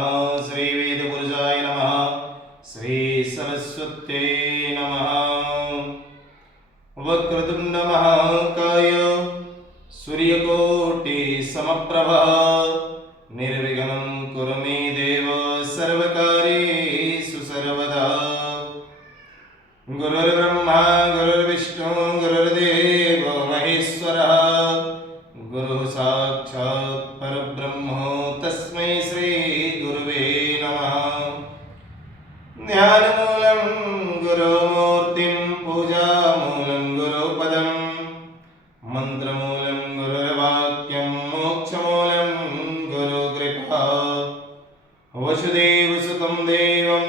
श्री वेदपुरुषाय नमः। श्री सरस्वत्यै नमः। वक्रतुंड महाकाय सूर्यकोटि समप्रभा निर्विघ्नं कुरु मे देव सर्वकार्येषु सर्वदा। गुरुर्ब्रह्मा गुरुर्विष्णु गुरुर्देवो महेश्वरः गुरुः साक्षात् परब्रह्म तस्मै श्री गुरुवे नमः। ध्यानमूलं गुरुमूर्तिं पूजामूलं गुरुपदं मन्त्रमूलं गुरुर्वाक्यं मोक्षमूलं गुरुकृपा। वसुदेवसुतं देवं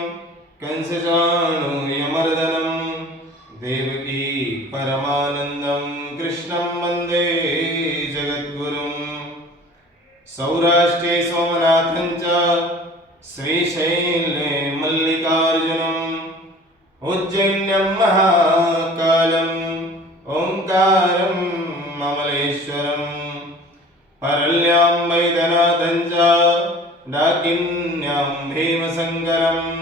कंसचाणूर्यमर्दनं देवकी परमानन्दं कृष्णं वन्दे जगद्गुरुं। सौराष्ट्रे सोमनाथं च श्रीशैले मल्लिकार्जुनम् उज्जैन्यं महाकालम् ओंकारम् अमलेश्वरम् परल्यां वैद्यनाथं च डाकिन्यां भीमशङ्करम्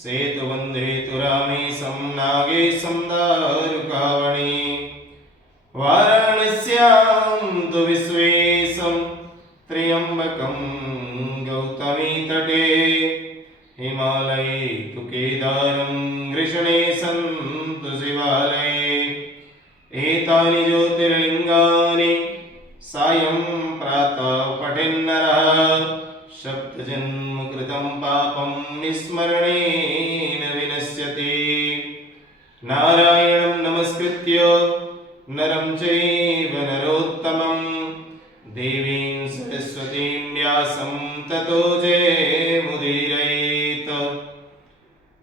सेतुवन्देतु रामेशं नागेशं दारुकावणि वाराणस्यां तु विश्वेशं त्र्यम्बकं गौतमी तटे हिमालये तु केदारं गृषणेशं तु शिवालये। एतानि ज्योतिर्लिङ्गानि सायं प्रातः पठेन्नरः सप्तजन्मकृतं पापं विस्मरणेन विनश्यति। नारायणं नमस्कृत्य नरं चैव नरोत्तमं देवीं सरस्वतीं व्यासं ततो जयमुदीरयेत्।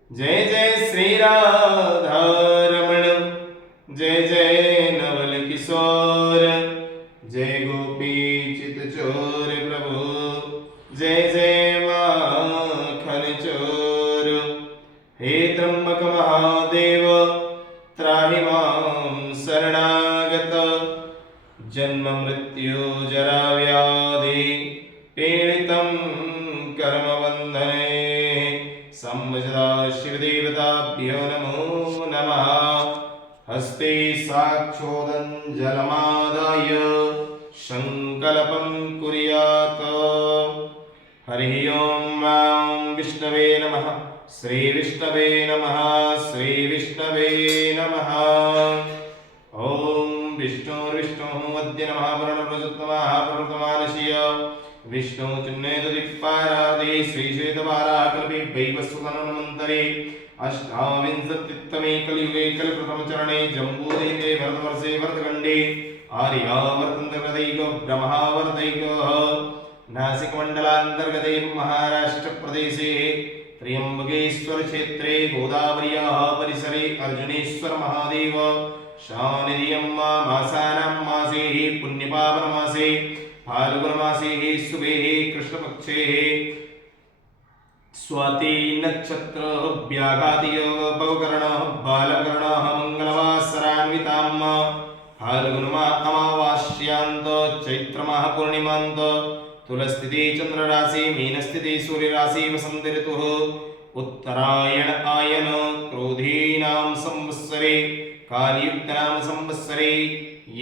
जय जय श्रीराधारमण जय जय नवल किशोर जय गोपीचितचोर प्रभु जय जय माखन चोर। हे त्र्यंबक महादेव त्राहि मां शरणागत जन्म मृत्यु जरा व्याधि पीडितं कर्मबन्धने संवसदा शिवदेवताभ्यो नमो नमः। हस्ते साक्षोदं जलमादाय संकल्पं कुर्यात्। हरि ओं विष्णवे नमः। श्री विष्णवे नमः। श्री विष्णवे नमः। ओं विष्णुर्विष्णुः अद्य नमः पुरणप्रसुत्तमः पुरुतमानशीय विष्णु चिन्नेतुदिक्पारादे श्रीश्वेतवाराकल्पिभैवस्वतनमन्तरे अष्टाविंशतितमे कलियुगे कलिप्रथमचरणे जम्बूद्वीपे भरतवर्षे भरतखण्डे आर्यावर्तन्तर्गतैको ब्रह्मावर्तैकः नासिकमण्डलान्तर्गते महाराष्ट्रप्रदेशे त्र्यम्बकेश्वर क्षेत्रे गोदावर्याः परिसरे अर्जुनेश्वर महादेव शानिधियं मासानां मासे पुण्यपावनमासे फाल्गुनमासे शुभे कृष्णपक्षे स्वाति नक्षत्र व्याघातयोग भवकर्ण बालकर्ण मंगलवासरान्वितां फाल्गुनमा अमावास्यांत चैत्रमाह पूर्णिमांत तुलस्थिति चंद्र राशि मीनस्थिति सूर्य राशि वसंत ऋतुः उत्तरायण आयन क्रोधीनां संवत्सरे कालयुक्तनाम संवत्सरे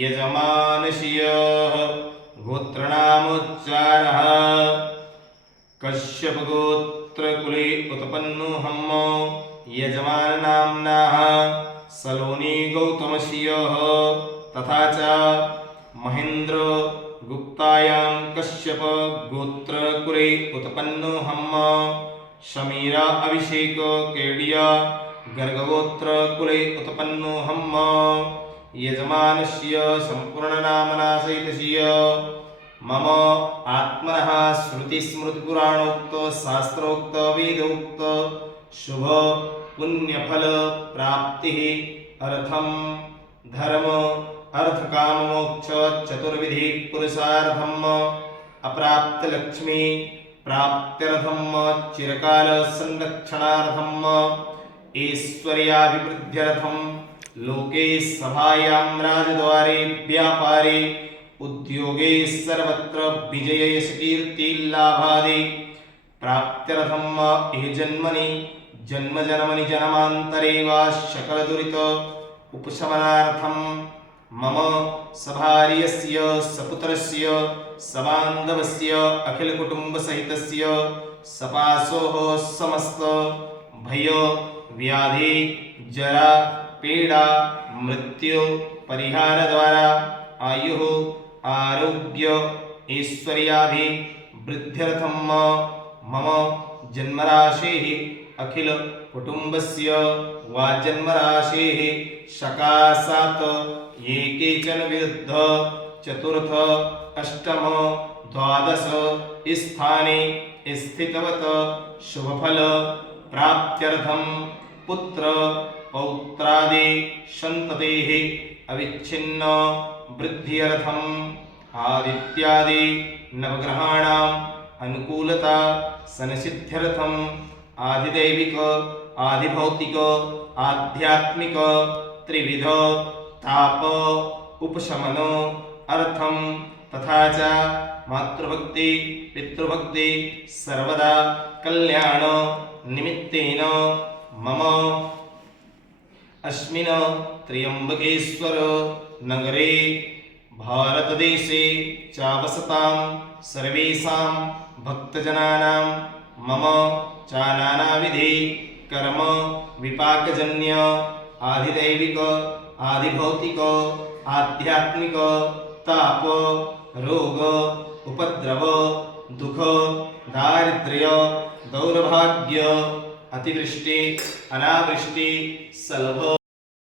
यजमानशीयः गोत्रनामोच्चारः कश्यप गोत्रकुले उत्पन्नोऽहं यजमाननाम्नः सलोनी गौतमशीयः तथा च महेन्द्र गुप्तायां कश्यप गोत्रकुले उत्पन्नोऽहं शमीरा अभिषेक केडिया गर्गगोत्रकुले उत्पन्नोऽहं यजमानस्य सम्पूर्णनामना सहितस्य मम आत्मनः श्रुतिस्मृतिपुराणोक्त शास्त्रोक्त वेदोक्त शुभ पुण्यफल प्राप्तिः अर्थं धर्म अर्थकाम मोक्ष चतुर्विधि पुरुषार्थम् अप्राप्त लक्ष्मी प्राप्त्यर्थम् चिरकाल संरक्षणार्थम् ऐश्वर्याभिवृद्ध्यर्थं लोके सभायां राजद्वारे व्यापारे उद्योगे सर्वत्र विजययश कीर्ति लाभादि प्राप्त्यर्थम इह जन्मनि जन्मजन्मनि जन्मान्तरे वा सकलदुरित उपशमनार्थम मम सभार्यस्य सपुत्रस्य सबान्धवस्य अखिलकुटुम्बसहितस्य सपासोः समस्त भय व्याधि जरा पीड़ा मृत्यु परिहार द्वारा आयु आरोग्य ऐश्वर्याभि वृद्ध्यर्थम मम जन्मराशेः अखिल कुटुम्बस्य वा जन्मराशेः सकाशात् ये केचन विरुद्ध चतुर्थ अष्टम द्वादश स्थाने स्थितवत शुभफल प्राप्त्यर्थम पुत्र पौत्रादि सन्ततेः अविच्छिन्न वृद्ध्यर्थम आदित्यादि नवग्रहाणाम् अनुकूलता सनसिद्ध्यर्थम आधिदैविक आधिभौतिक आध्यात्मिक त्रिविध ताप उपशमन अर्थम तथा च मातृभक्ति पितृभक्ति सर्वदा कल्याण निमित्तेन मम अस्मिन् त्र्यंबकेश्वर नगरे भारतदेशे चावसतां सर्वेषां भक्तजनानां मम चानानाविधि कर्म विपाकजन्य आधिदैविक आधिभौतिक आध्यात्मिक ताप रोग उपद्रव दुख दारिद्र्य दौर्भाग्य अतिवृष्टि अनावृष्टि सलभ